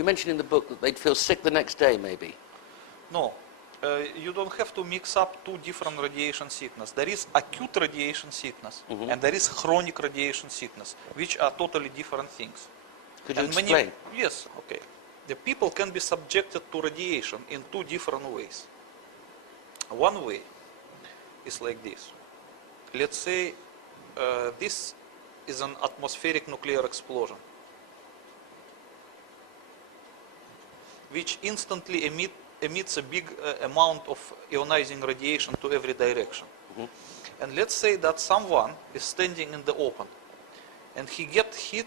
You mentioned in the book that they'd feel sick the next day, maybe. No, you don't have to mix up two different radiation sickness. There is acute radiation sickness and there is chronic radiation sickness, which are totally different things. Could you And explain? Yes, okay. The people can be subjected to radiation in two different ways. One way is like this. Let's say this is an atmospheric nuclear explosion, which instantly emits a big amount of ionizing radiation to every direction. And let's say that someone is standing in the open and he gets hit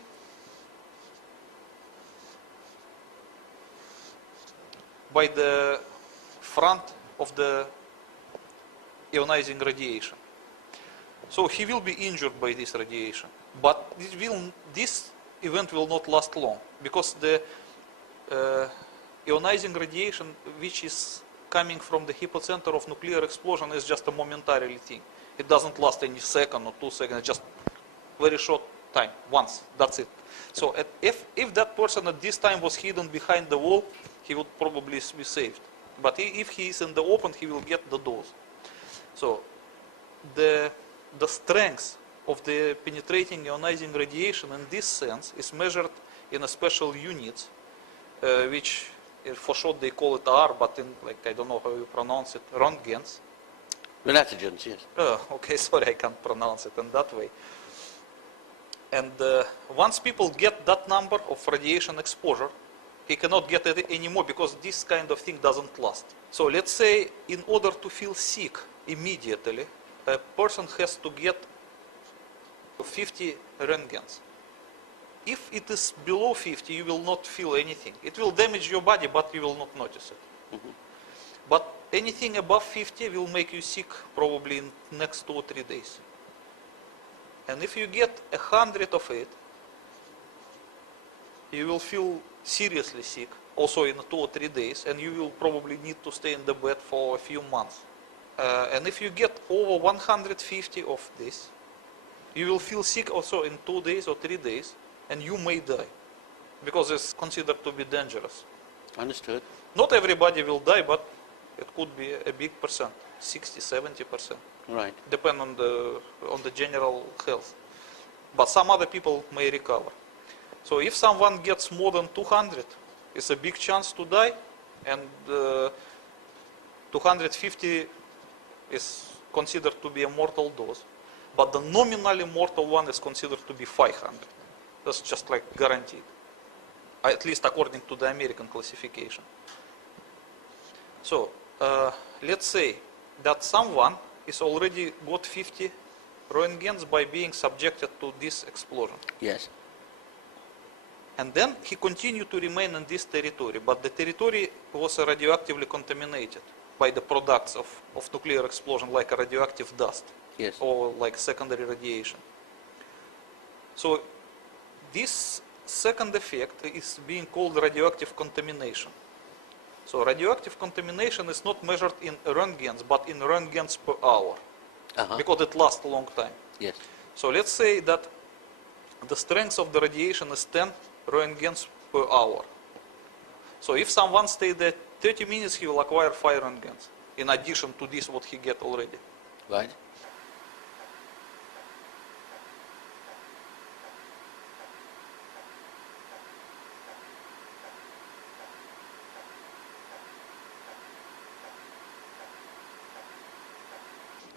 by the front of the ionizing radiation. So he will be injured by this radiation, but this event will not last long, because the ionizing radiation which is coming from the hypocenter of nuclear explosion is just a momentary thing. It doesn't last any second or 2 seconds, just very short time, once, that's it. So if that person at this time was hidden behind the wall, he would probably be saved. But if he is in the open, he will get the dose. So the strength of the penetrating ionizing radiation in this sense is measured in a special units, which for short they call it R, but in, like, I don't know how you pronounce it, Röntgens. Renatogens, yes. Okay, sorry, I can't pronounce it in that way. And once people get that number of radiation exposure, he cannot get it anymore, because this kind of thing doesn't last. So let's say in order to feel sick immediately, a person has to get 50 Röntgens. If it is below 50, you will not feel anything. It will damage your body, but you will not notice it. But anything above 50 will make you sick probably in next 2 or 3 days. And if you get 100 of it, you will feel seriously sick, also in 2 or 3 days, and you will probably need to stay in the bed for a few months. And if you get over 150 of this, you will feel sick also in 2 days or 3 days, and you may die, because it's considered to be dangerous. Understood. Not everybody will die, but it could be a big percent, 60, 70%. Right. Depend on the general health. But some other people may recover. So if someone gets more than 200, it's a big chance to die, and 250 is considered to be a mortal dose. But the nominally mortal one is considered to be 500. That's just like guaranteed, at least according to the American classification. So let's say that someone is already got 50 Röntgens by being subjected to this explosion. Yes. And then he continued to remain in this territory, but the territory was radioactively contaminated by the products of nuclear explosion, like a radioactive dust, Yes. or like secondary radiation. So this second effect is being called radioactive contamination. So radioactive contamination is not measured in Röntgens, but in Röntgens per hour, because it lasts a long time. Yes. So let's say that the strength of the radiation is 10 Röntgens per hour. So if someone stays there 30 minutes, he will acquire 5 Röntgens, in addition to this what he get already. Right.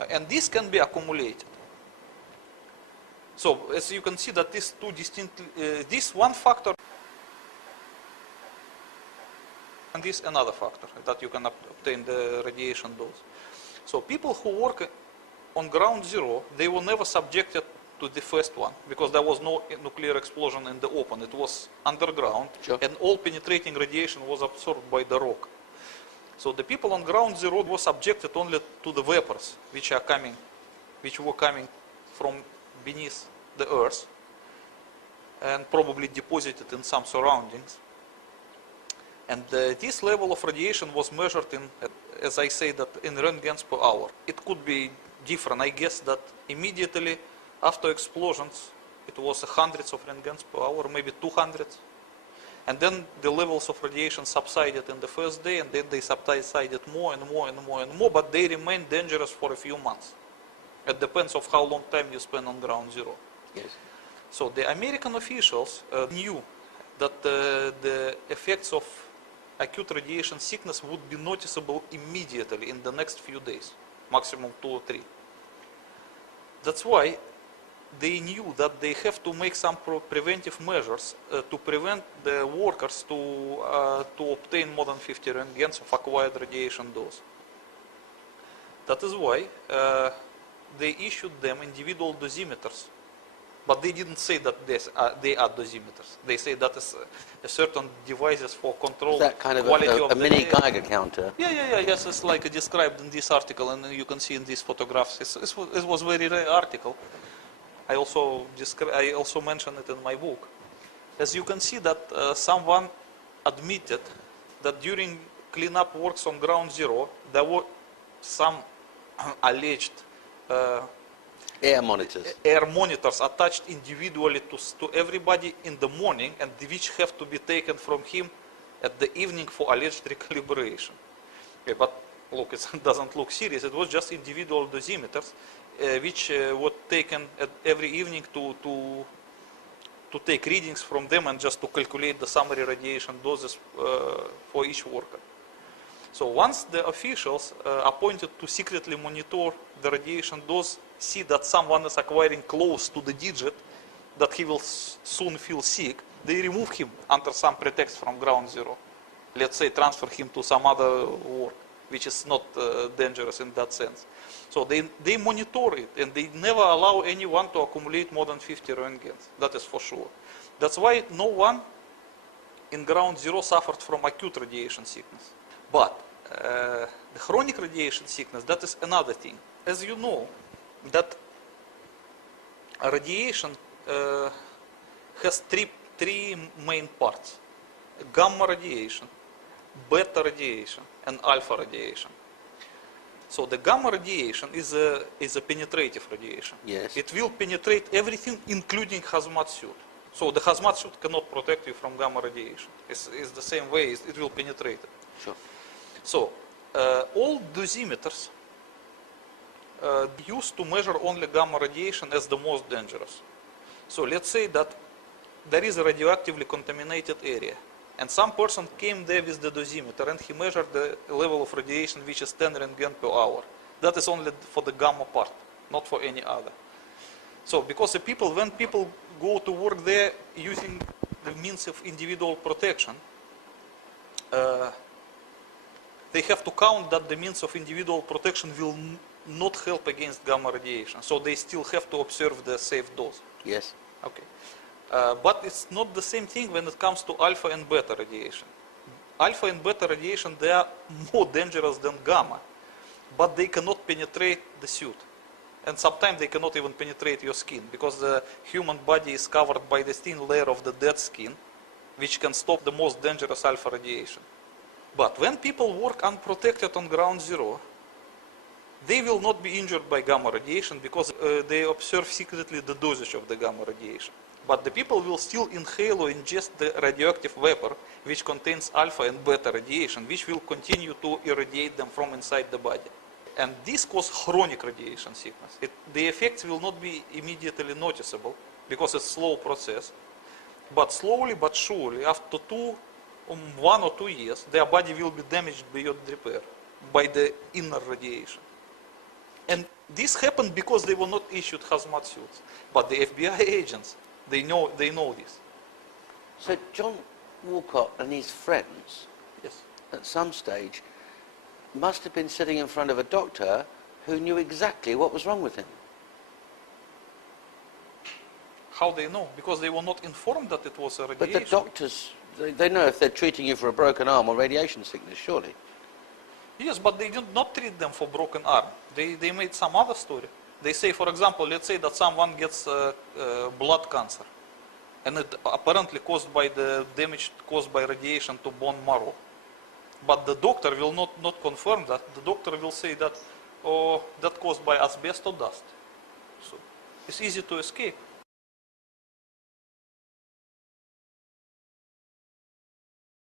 And this can be accumulated. So as you can see that these two distinct, this one factor and this another factor that you can obtain the radiation dose. So people who work on ground zero, they were never subjected to the first one, because there was no nuclear explosion in the open. It was underground, Sure. and all penetrating radiation was absorbed by the rock. So the people on ground zero were subjected only to the vapors which were coming from beneath the earth and probably deposited in some surroundings. And this level of radiation was measured in, as I say, that in Röntgens per hour. It could be different. I guess that immediately after explosions, it was hundreds of Röntgens per hour, maybe 200. And then the levels of radiation subsided in the first day, and then they subsided more and more and more and more, but they remain dangerous for a few months. It depends of how long time you spend on ground zero. Yes. So the American officials knew that the effects of acute radiation sickness would be noticeable immediately in the next few days, maximum 2 or 3. That's why they knew that they have to make some preventive measures to prevent the workers to obtain more than 50 Röntgens of acquired radiation dose. That is why they issued them individual dosimeters. But they didn't say that they are dosimeters. They say that is a certain devices for control Is that kind of quality of a the mini data. Geiger counter? Yes, it's like described in this article, and you can see in these photographs. It was very rare article. I also mentioned it in my book. As you can see that someone admitted that during cleanup works on ground zero, there were some alleged Air monitors. air monitors attached individually to everybody in the morning, and which have to be taken from him at the evening for alleged recalibration. Okay, but look, it doesn't look serious. It was just individual dosimeters which were taken every evening to take readings from them and just to calculate the summary radiation doses for each worker. So once the officials appointed to secretly monitor the radiation dose see that someone is acquiring close to the digit that he will soon feel sick, they remove him under some pretext from ground zero. Let's say transfer him to some other work, which is not dangerous in that sense. So they monitor it, and they never allow anyone to accumulate more than 50 Röntgens. That is for sure. That's why no one in ground zero suffered from acute radiation sickness. But the chronic radiation sickness, that is another thing. As you know, that radiation has three main parts: gamma radiation, beta radiation, and alpha radiation. So the gamma radiation is a penetrative radiation. Yes. It will penetrate everything, including hazmat suit. So the hazmat suit cannot protect you from gamma radiation. It's the same way it will penetrate it. Sure. So all dosimeters used to measure only gamma radiation as the most dangerous. So let's say that there is a radioactively contaminated area, and some person came there with the dosimeter and he measured the level of radiation, which is 10 Röntgen per hour. That is only for the gamma part, not for any other. So because when people go to work there using the means of individual protection, they have to count that the means of individual protection will not help against gamma radiation. So they still have to observe the safe dose. Yes. Okay. But it's not the same thing when it comes to alpha and beta radiation. Alpha and beta radiation, they are more dangerous than gamma, but they cannot penetrate the suit. And sometimes they cannot even penetrate your skin, because the human body is covered by the thin layer of the dead skin, which can stop the most dangerous alpha radiation. But when people work unprotected on ground zero, they will not be injured by gamma radiation, because they observe secretly the dosage of the gamma radiation. But the people will still inhale or ingest the radioactive vapor, which contains alpha and beta radiation, which will continue to irradiate them from inside the body. And this causes chronic radiation sickness. The effects will not be immediately noticeable, because it's a slow process. But slowly but surely, after 1 or 2 years, their body will be damaged beyond repair by the inner radiation. And this happened because they were not issued hazmat suits. But the FBI agents, they know this. So John Walcott and his friends, Yes. at some stage, must have been sitting in front of a doctor who knew exactly what was wrong with him. How they know? Because they were not informed that it was a But radiation. the doctors, they know if they're treating you for a broken arm or radiation sickness, surely. Yes, but they did not treat them for broken arm. They made some other story. They say, for example, let's say that someone gets blood cancer, and it apparently caused by the damage caused by radiation to bone marrow. But the doctor will not confirm that. The doctor will say that, oh, that caused by asbestos dust. So it's easy to escape.